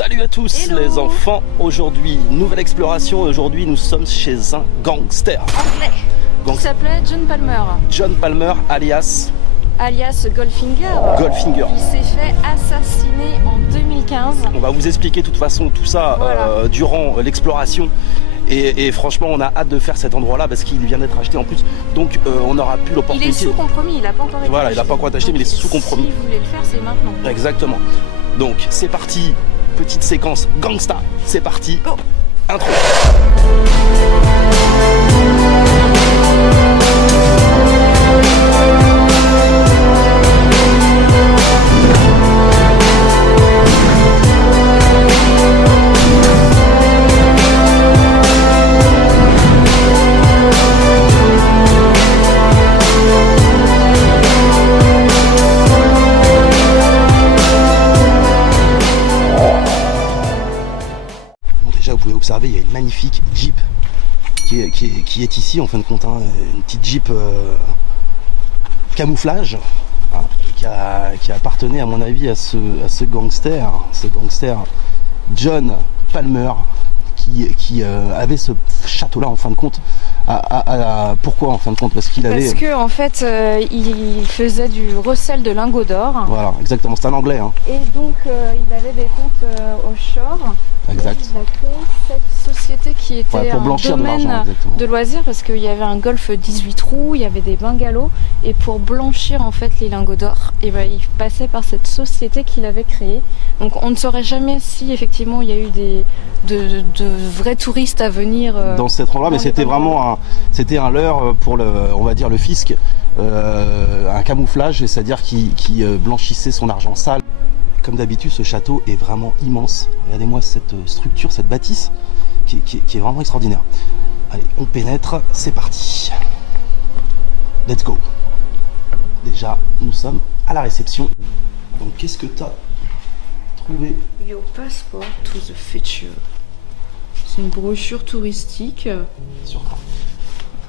Salut à tous. Hello. Les enfants, aujourd'hui nouvelle exploration, aujourd'hui nous sommes chez un gangster. Anglais. Qui s'appelait John Palmer. John Palmer alias Goldfinger. Il s'est fait assassiner en 2015. On va vous expliquer de toute façon tout ça voilà. Durant l'exploration. Et franchement on a hâte de faire cet endroit là parce qu'il vient d'être acheté en plus. Donc on n'aura plus l'opportunité. Il est sous compromis, il n'a pas encore été Voilà, acheté. il n'a pas encore été acheté, mais il est sous compromis. Si vous voulez le faire, c'est maintenant. Exactement. Donc c'est parti, petite séquence gangsta, c'est parti. Go. Intro. Déjà vous pouvez observer, il y a une magnifique Jeep qui est ici en fin de compte, hein, une petite Jeep camouflage, hein, qui appartenait à mon avis à ce gangster John Palmer qui avait ce château là en fin de compte. Pourquoi en fin de compte? Parce que en fait il faisait du recel de lingots d'or. Voilà, exactement, c'est un anglais, hein. Et donc il avait des comptes offshore. Exact. Il a créé cette société qui était pour un blanchir domaine de loisirs parce qu'il y avait un golf 18 trous, il y avait des bungalows et pour blanchir en fait les lingots d'or, et ben, il passait par cette société qu'il avait créée. Donc on ne saurait jamais si effectivement il y a eu de vrais touristes à venir dans cet endroit, mais c'était vraiment un leurre pour on va dire le fisc, un camouflage, c'est-à-dire qui blanchissait son argent sale. Comme d'habitude, ce château est vraiment immense. Regardez-moi cette structure, cette bâtisse qui est vraiment extraordinaire. Allez, on pénètre, c'est parti. Let's go. Déjà, nous sommes à la réception. Donc, qu'est-ce que tu as trouvé? Your passport to the future. C'est une brochure touristique. Sur quoi?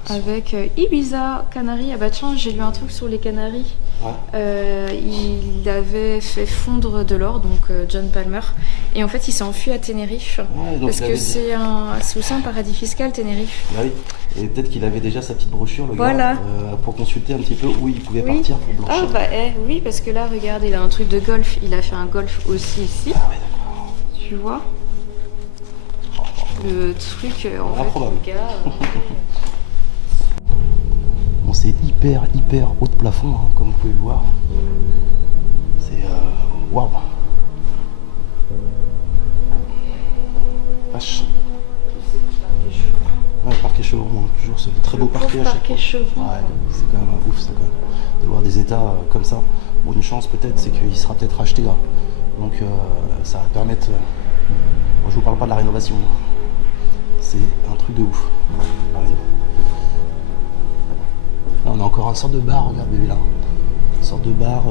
Avec Ibiza, Canaries. Ah bah tiens, j'ai lu un truc sur les Canaries. Ouais. Il avait fait fondre de l'or, donc John Palmer, et en fait il s'est enfui à Tenerife, parce que c'est aussi un paradis fiscal, Tenerife. Bah oui, et peut-être qu'il avait déjà sa petite brochure, le voilà. Gars, pour consulter un petit peu où il pouvait partir pour blanchir. Ah bah oui, parce que là regarde, il a un truc de golf, il a fait un golf aussi ici. Ah ouais, d'accord. Tu vois le truc en fait, improbable. Le gars, Bon, c'est hyper haut de plafond, hein, comme vous pouvez le voir. C'est waouh. Vache. Ouais, parquet chevron, hein, toujours ce très beau parquet à chaque fois. Ouais, c'est quand même ouf ça quand même. De voir des états comme ça. Bon, une chance peut-être, c'est qu'il sera peut-être racheté là. Donc ça va permettre. Moi je vous parle pas de la rénovation. C'est un truc de ouf. Là, on a encore une sorte de bar, regardez là. Une sorte de bar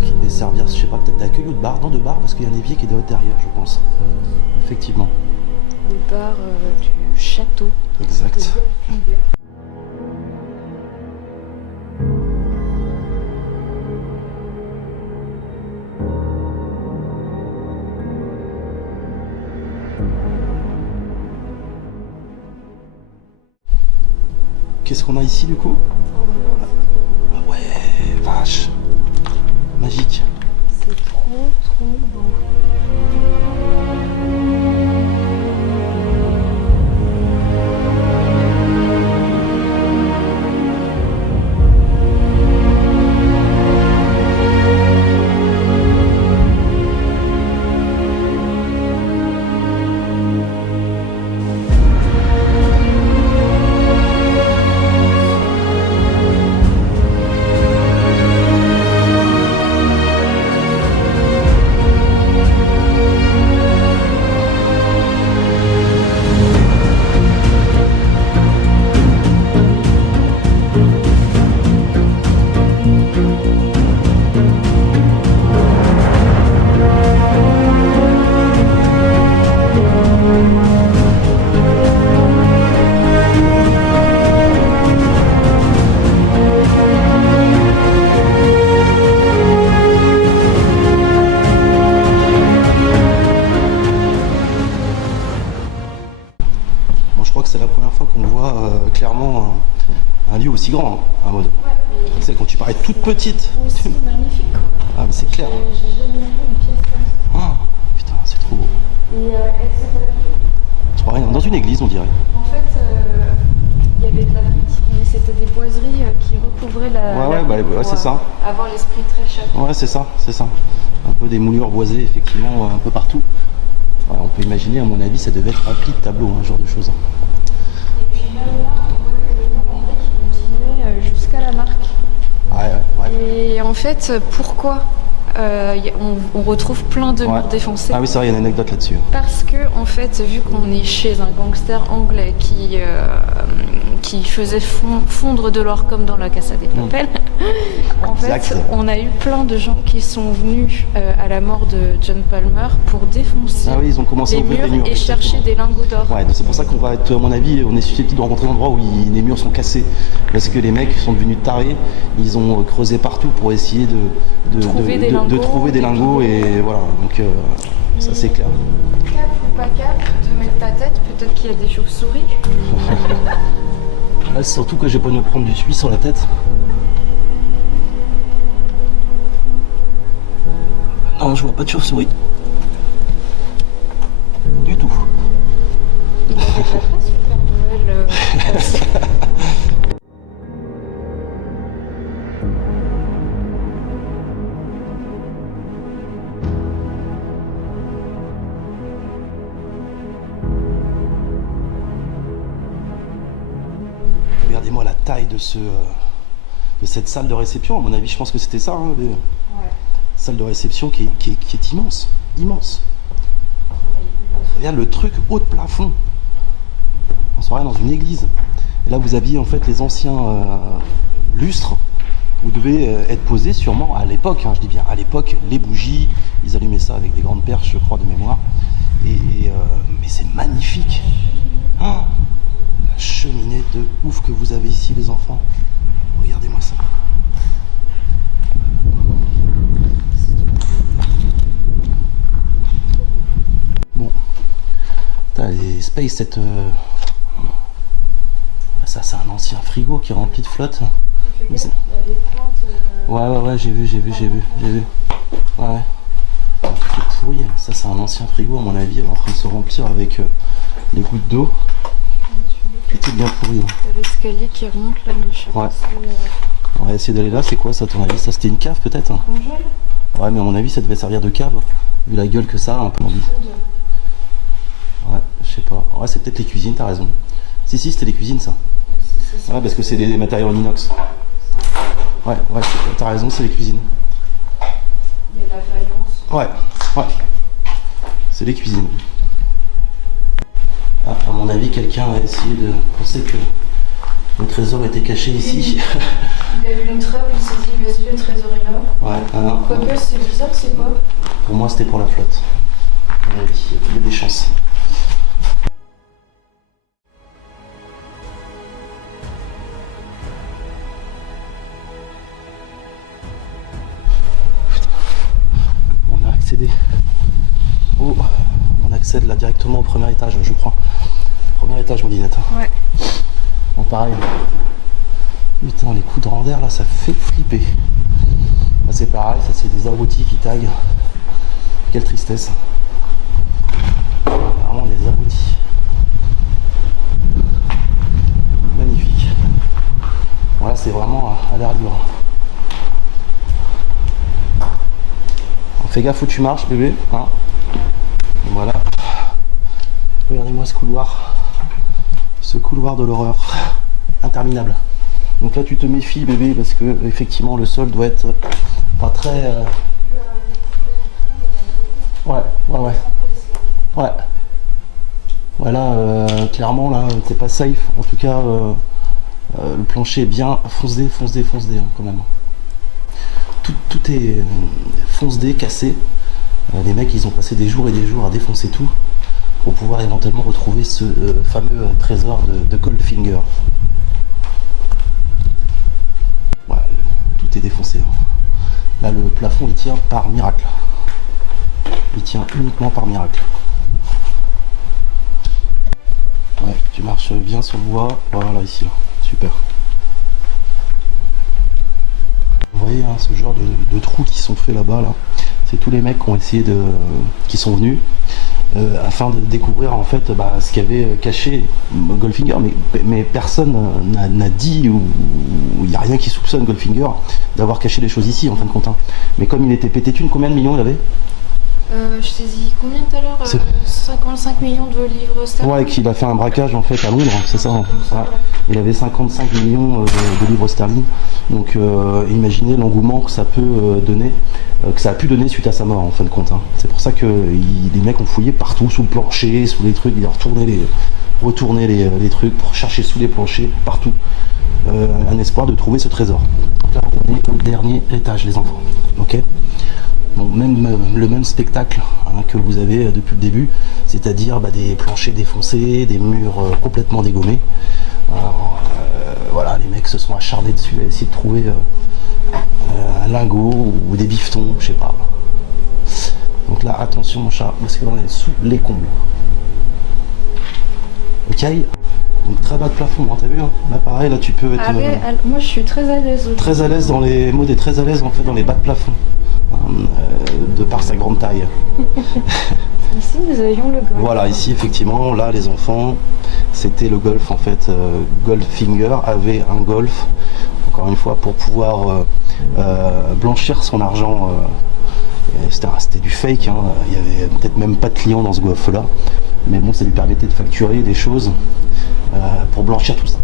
qui devait servir, je sais pas, peut-être d'accueil ou de bar. Non, de bar, parce qu'il y a un évier qui est de derrière, je pense. Effectivement. Le bar du château. Exact. Qu'est-ce qu'on a ici du coup? Ah ouais, vache. Magique. C'est trop beau. grand, hein, un mode. Ouais, Tu sais, quand tu parais toute petite. mais aussi magnifique quoi. Ah, mais c'est clair. J'ai jamais vu une pièce comme ça. Ah, putain, c'est trop beau. Et elle s'appelle. Je crois rien, dans une église, on dirait. En fait, il y avait de la brique, mais c'était des boiseries qui recouvraient la. Ouais, la bah, brique ouais, pour, c'est ça. Avoir l'esprit très château. Ouais, c'est ça, c'est ça. Un peu des moulures boisées, effectivement, un peu partout. Ouais, on peut imaginer, à mon avis, ça devait être rempli de tableaux, hein, ce genre de choses. Et puis même là, on voit que le mur en brique continuait jusqu'à la marque. Ouais. Et en fait, pourquoi on retrouve plein de murs défoncés? Ah oui, c'est vrai, il y a une anecdote là-dessus. Parce que, en fait, vu qu'on est chez un gangster anglais qui faisait fondre de l'or comme dans la Casa de Papel, en fait, Exact. on a eu plein de gens qui sont venus à la mort de John Palmer pour défoncer Ah oui, ils ont commencé à les ouvrir murs les murs. et chercher exactement. des lingots d'or. Ouais, donc c'est pour ça qu'on va être, à mon avis, on est susceptible de rencontrer un endroit où les murs sont cassés. Parce que les mecs sont devenus tarés, ils ont creusé partout pour essayer de trouver des lingots et voilà, donc ça c'est clair. Cap ou pas cap, de mettre ta tête, peut-être qu'il y a des chauves-souris. Là, c'est surtout que j'ai pas de me prendre du suie sur la tête. Non, je vois pas de chauve-souris. Du tout. Il avait déjà pas Super Noël. Regardez-moi la taille de cette salle de réception. À mon avis, je pense que c'était ça. Hein, Ouais. salle de réception qui est immense. Immense. Regarde le truc haut de plafond. On serait dans une église. Et là, vous aviez en fait les anciens lustres. Vous devez être posés sûrement à l'époque, hein, je dis bien à l'époque, les bougies. Ils allumaient ça avec des grandes perches, je crois, de mémoire. Mais c'est magnifique. Ah, la cheminée de ouf que vous avez ici, les enfants. Regardez-moi ça. Bon. Putain, les Space, cette... Ça, c'est un ancien frigo qui est rempli de flotte. Il y a des plantes. Ouais, j'ai vu. Ouais. Tout est pourri. Ça, c'est un ancien frigo, à mon avis. Elle est en train de se remplir avec les gouttes d'eau. Tout est bien pourri. Hein. Il y a l'escalier qui remonte là, mais je sais Ouais. pas si. On va essayer d'aller là. C'est quoi ça, à ton avis? Ça, c'était une cave, peut-être? Congèle. Ouais, mais à mon avis, ça devait servir de cave. Vu la gueule que ça a, un peu envie. Ouais, je sais pas. Ouais, c'est peut-être les cuisines, t'as raison. Si, c'était les cuisines, ça. Ouais, parce que c'est des matériaux en inox. Ouais, t'as raison, c'est les cuisines. Il y a de la faïence. Ouais. C'est les cuisines. Ah, à mon avis, quelqu'un a essayé de penser que le trésor était caché ici. Il a vu une trappe, il s'est dit, vas-y, le trésor est là. Ouais, Quoique, c'est bizarre, c'est quoi? pour moi, c'était pour la flotte. À mon avis, il y a des chances. On a accédé. Oh, on accède là directement au premier étage, je crois. Premier étage, mon dinette. Ouais. Bon, pareil. Putain, les coups de rendaire là, ça fait flipper. Là, c'est pareil, ça c'est des abrutis qui taguent. Quelle tristesse. Vraiment des abrutis. Magnifique. Voilà, c'est vraiment à l'air libre. Fais gaffe où tu marches, bébé. Hein. Voilà. Regardez-moi ce couloir. Ce couloir de l'horreur. Interminable. Donc là, tu te méfies, bébé, parce que effectivement, le sol doit être pas très. Ouais. Voilà, clairement, là, t'es pas safe. En tout cas, le plancher est bien foncé, hein, quand même. Tout est foncé, cassé. Les mecs, ils ont passé des jours et des jours à défoncer tout pour pouvoir éventuellement retrouver ce fameux trésor de Goldfinger. Ouais, tout est défoncé. Hein. Là, le plafond, il tient par miracle. Il tient uniquement par miracle. Ouais, tu marches bien sur le bois. Voilà, ici, là. Super. regardez hein, ce genre de trous qui sont faits là-bas. Là. C'est tous les mecs qui sont venus afin de découvrir en fait ce qu'avait caché Goldfinger, mais personne n'a dit ou il n'y a rien qui soupçonne Goldfinger d'avoir caché les choses ici en fin de compte. Hein. Mais comme il était pété de thunes, combien de millions il avait? Je t'ai dit combien tout à l'heure 55 millions de livres sterling. Ouais, qu'il a fait un braquage en fait à Londres, c'est ça. Hein. Ouais. Il avait 55 millions de livres sterling. Donc imaginez l'engouement que ça peut donner, que ça a pu donner suite à sa mort en fin de compte. Hein. C'est pour ça que les mecs ont fouillé partout, sous le plancher, sous les trucs, ils ont retourné les trucs pour chercher sous les planchers, partout. Un espoir de trouver ce trésor. Donc là, on est au dernier étage, les enfants. Ok. Bon, le même spectacle hein, que vous avez depuis le début, c'est-à-dire des planchers défoncés, des murs complètement dégommés. Alors, voilà, les mecs se sont acharnés dessus à essayer de trouver un lingot ou des bifetons, je sais pas. Donc là, attention mon chat, parce qu'on est sous les combles. Ok. Donc très bas de plafond, hein, t'as vu hein. Là pareil, là tu peux être... moi je suis très à l'aise. Très à l'aise dans les... Maud est très à l'aise en fait dans les bas de plafond. De par sa grande taille. Ici nous avions le golf. Voilà, ici effectivement, là les enfants, c'était le golf en fait. Goldfinger avait un golf, encore une fois, pour pouvoir blanchir son argent. C'était du fake, hein. Il y avait peut-être même pas de clients dans ce golf là, mais bon, ça lui permettait de facturer des choses pour blanchir tout ça.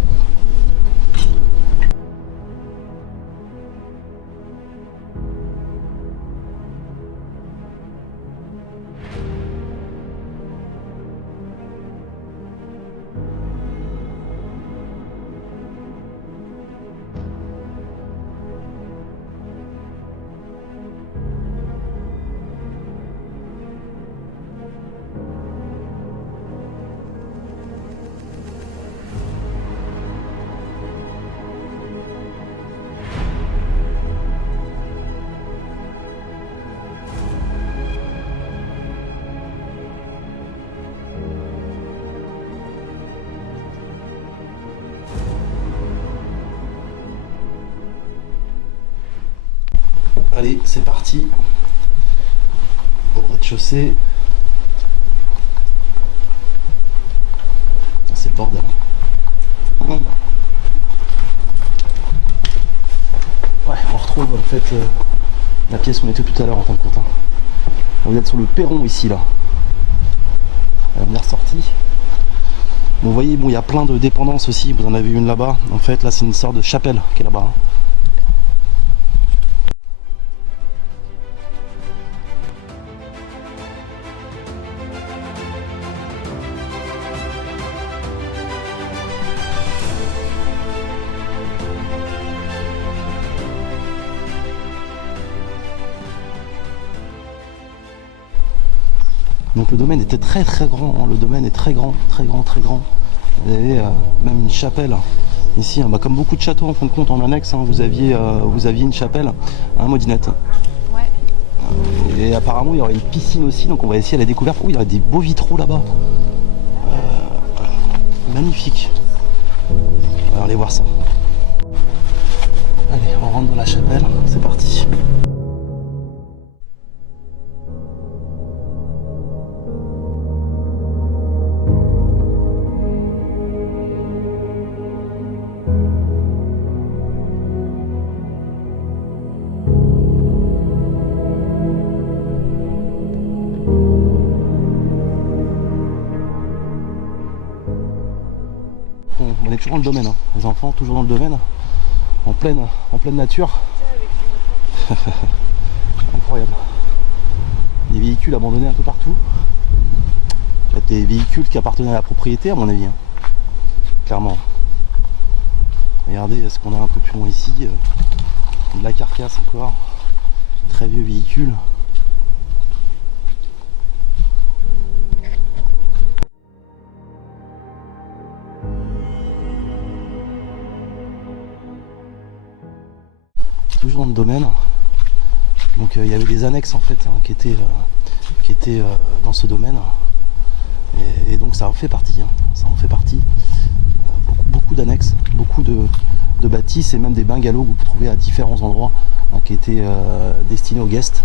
Allez, c'est parti. Au rez-de-chaussée. Ah, c'est le bordel. Ouais, on retrouve en fait la pièce où on était tout à l'heure en fin de compte. Hein. On vient sur le perron ici là. On est ressorti. Bon, vous voyez, bon, il y a plein de dépendances aussi. Vous en avez une là-bas. En fait, là, c'est une sorte de chapelle qui est là-bas. Hein. Donc le domaine était très grand, hein. Le domaine est très grand. Vous avez même une chapelle ici, hein. Comme beaucoup de châteaux en fin de compte en annexe, hein. Vous aviez une chapelle, hein, Maudinette. Ouais. Et apparemment il y aurait une piscine aussi, donc on va essayer à la découverte. Oh, il y aurait des beaux vitraux là-bas. Magnifique. On va aller voir ça. Allez, on rentre dans la chapelle, c'est parti. On est toujours dans le domaine, hein. Les enfants toujours dans le domaine, en pleine nature. Incroyable. Des véhicules abandonnés un peu partout. Des véhicules qui appartenaient à la propriété à mon avis, hein. Clairement. Regardez ce qu'on a un peu plus loin ici. De la carcasse encore. Très vieux véhicule. Toujours dans le domaine. Donc il y avait des annexes en fait, hein, qui étaient dans ce domaine. Et donc ça en fait partie. Hein. Ça en fait partie. Beaucoup d'annexes, beaucoup de bâtisses et même des bungalows que vous trouvez à différents endroits hein, qui était destiné aux guests.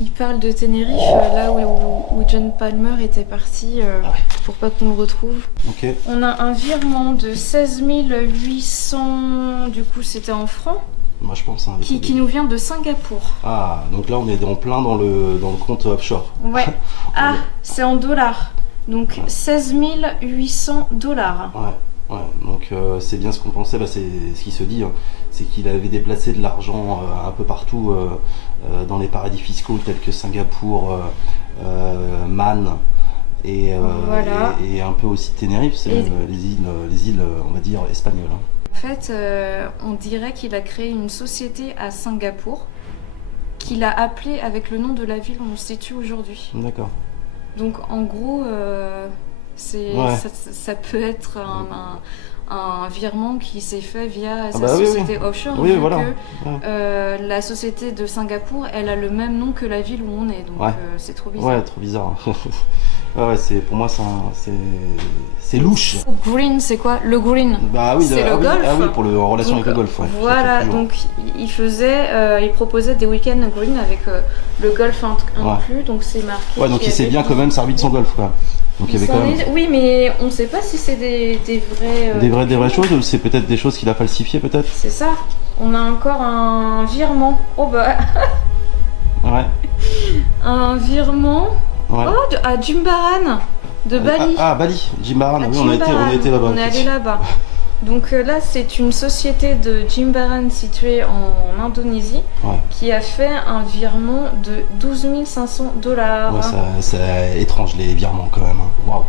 Il parle de Tenerife, là où John Palmer était parti pour pas qu'on le retrouve. Ok. On a un virement de 16 800, du coup c'était en francs, Moi je pense. Hein, qui nous vient de Singapour. Ah, donc là on est en plein dans le compte offshore. Ouais. Ah, c'est en dollars. Donc 16 800 dollars. Ouais, donc c'est bien ce qu'on pensait, bah, c'est ce qui se dit, hein, c'est qu'il avait déplacé de l'argent un peu partout dans les paradis fiscaux tels que Singapour, Man et, Voilà. et un peu aussi Tenerife, c'est les îles, on va dire, espagnoles. Hein. En fait, on dirait qu'il a créé une société à Singapour qu'il a appelée avec le nom de la ville où on se situe aujourd'hui. D'accord. Donc en gros, Ouais. ça peut être un virement qui s'est fait via sa bah société oui. offshore, Oui, vu voilà. que la société de Singapour, elle a le même nom que la ville où on est, donc Ouais. c'est trop bizarre. Ouais, trop bizarre. Ouais, pour moi c'est louche. Green, c'est quoi? Le green, Bah oui, c'est le oui, golf. ah oui, en relation Donc, avec le golf. Ouais, voilà, toujours. donc il proposait des week-ends green avec le golf inclus, donc c'est marqué. Ouais, donc il s'est bien quand même servi de son golf, quoi. Donc il y avait quand même Oui, mais on sait pas si c'est des vrais. des vraies choses, ou c'est peut-être des choses qu'il a falsifiées, peut-être. C'est ça. On a encore un virement. Oh bah. Ouais. Un virement. Ouais. Oh, à Jimbaran de Bali. Bali, Jimbaran, À oui, on a été là-bas. On est allé là-bas. Donc là, c'est une société de Jimbaran située en Indonésie qui a fait un virement de 12 500 dollars. Ouais, c'est étrange les virements quand même. Waouh.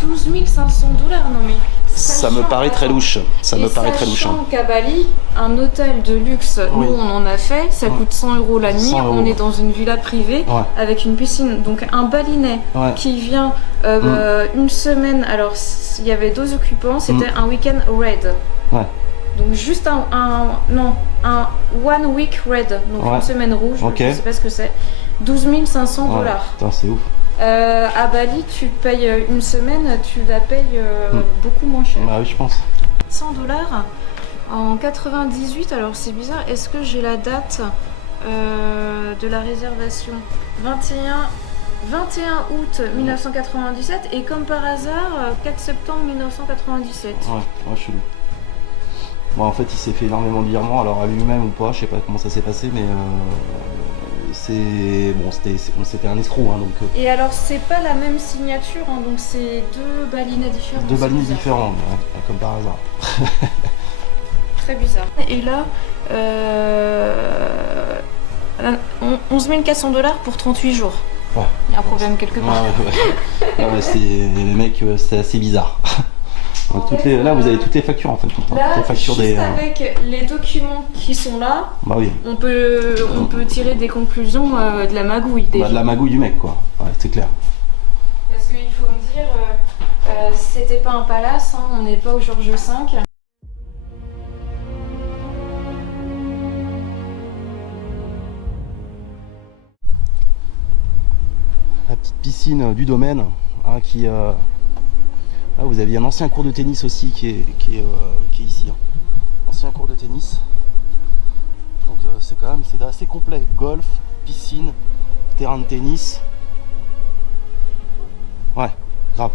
12 500 dollars, non mais. Ça me paraît très louche. Ça me paraît très louche. Sachant qu'à Bali, un hôtel de luxe, nous on en a fait, ça coûte 100 € la nuit. 100 €. On est dans une villa privée avec une piscine. Donc un Balinais qui vient une semaine. Alors il y avait 2 occupants, c'était un week-end red. Ouais. Donc juste un one week red, donc une semaine rouge. Je sais pas ce que c'est. 12 500 dollars. Putain, c'est ouf. À Bali, tu payes une semaine, tu la payes beaucoup moins cher. Bah oui, je pense. 100 dollars en 98, alors c'est bizarre, est-ce que j'ai la date de la réservation? 21 août 1997 et comme par hasard 4 septembre 1997. Ouais, chelou. Bon, en fait, il s'est fait énormément de virements, alors à lui-même ou pas, je sais pas comment ça s'est passé, mais c'était un escroc, hein, donc. Et alors c'est pas la même signature, hein, donc c'est 2 balinais différents. 2 balinais différents, comme par hasard. Très bizarre. Et là, 11 400 dollars pour 38 jours. Ouais. Il y a un problème quelque part. Les mecs, c'est assez bizarre. Donc là, vous avez toutes les factures en fait. Là, les factures juste avec les documents qui sont là, on peut tirer des conclusions de la magouille déjà. De la magouille du mec, quoi. Ouais, c'est clair. Parce qu'il faut me dire, c'était pas un palace, hein, on n'est pas au Georges V. La petite piscine du domaine, hein, qui... Ah, vous aviez un ancien cours de tennis aussi qui est ici. Hein. Ancien cours de tennis. Donc c'est assez complet. Golf, piscine, terrain de tennis. Ouais, grave.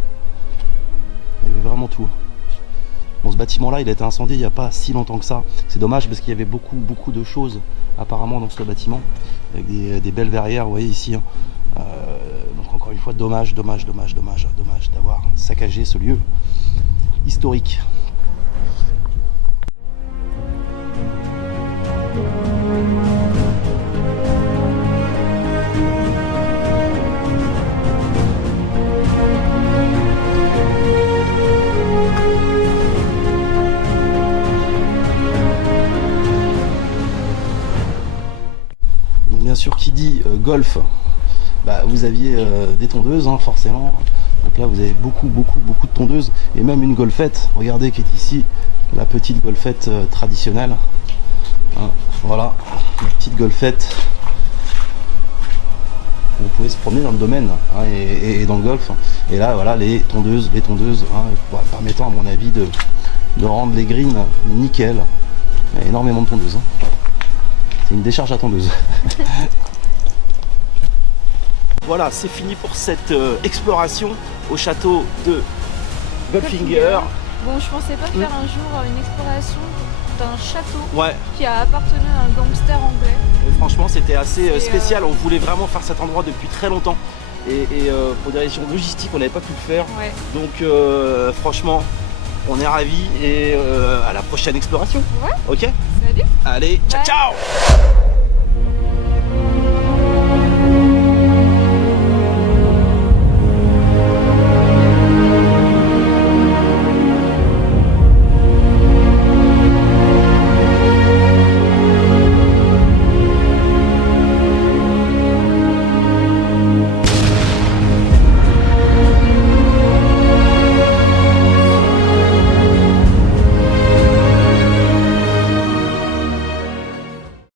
Il y avait vraiment tout. Bon, ce bâtiment-là, il a été incendié il n'y a pas si longtemps que ça. C'est dommage parce qu'il y avait beaucoup de choses apparemment dans ce bâtiment. Avec des belles verrières, vous voyez ici. Hein. Donc encore une fois, dommage d'avoir saccagé ce lieu historique. Bien sûr, qui dit golf, bah, vous aviez des tondeuses, hein, forcément. Donc là, vous avez beaucoup de tondeuses et même une golfette. Regardez qui est ici, la petite golfette traditionnelle. Hein, voilà, une petite golfette. Vous pouvez se promener dans le domaine hein, et dans le golf. Et là, voilà, les tondeuses, hein, permettant à mon avis de rendre les greens nickel. Il y a énormément de tondeuses. Hein. C'est une décharge à tondeuse. Voilà, c'est fini pour cette exploration au château de Goldfinger. Bon, je pensais pas faire un jour une exploration d'un château Ouais. qui a appartenu à un gangster anglais. Et franchement, c'était assez spécial. On voulait vraiment faire cet endroit depuis très longtemps. Et pour des raisons logistiques, on n'avait pas pu le faire. Ouais. Donc, franchement, on est ravis. Et à la prochaine exploration. Ouais. Ok. Salut. Allez, ciao, Bye. ciao.